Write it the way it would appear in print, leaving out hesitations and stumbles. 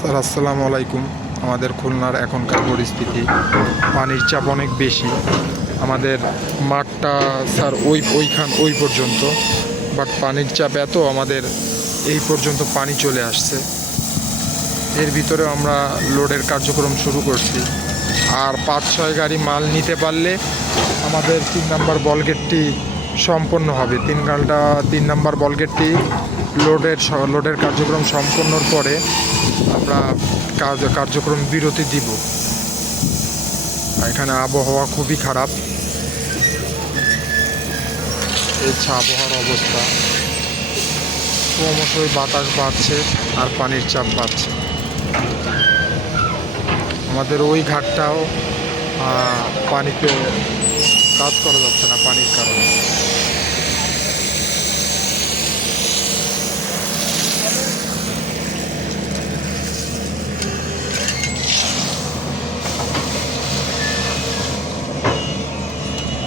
Sir আসসালামু আলাইকুম। আমাদের খুলনার এখনকার পরিস্থিতি, পানির চাপ অনেক বেশি। আমাদের মাঠটা স্যার ওই পর্যন্ত, বাট পানির চাপ এত আমাদের এই পর্যন্ত পানি চলে আসছে। এর ভিতরে আমরা লোডের কার্যক্রম শুরু করছি। আর 5-6 গাড়ি মাল নিতে পারলে আমাদের 3 নাম্বার বলগেটটি সম্পন্ন হবে। 3 নাম্বার বলগেটটি লোডের কার্যক্রম সম্পন্নর পরে আমরা কার্যক্রম বিরতি দিব। এখানে আবহাওয়া খুবই খারাপ, এই আবহাওয়ার অবস্থা ক্রমশই বাতাস বাড়ছে আর পানির চাপ বাড়ছে। আমাদের ওই ঘাটটাও পানিতে কাজ করা যাচ্ছে না পানির কারণে।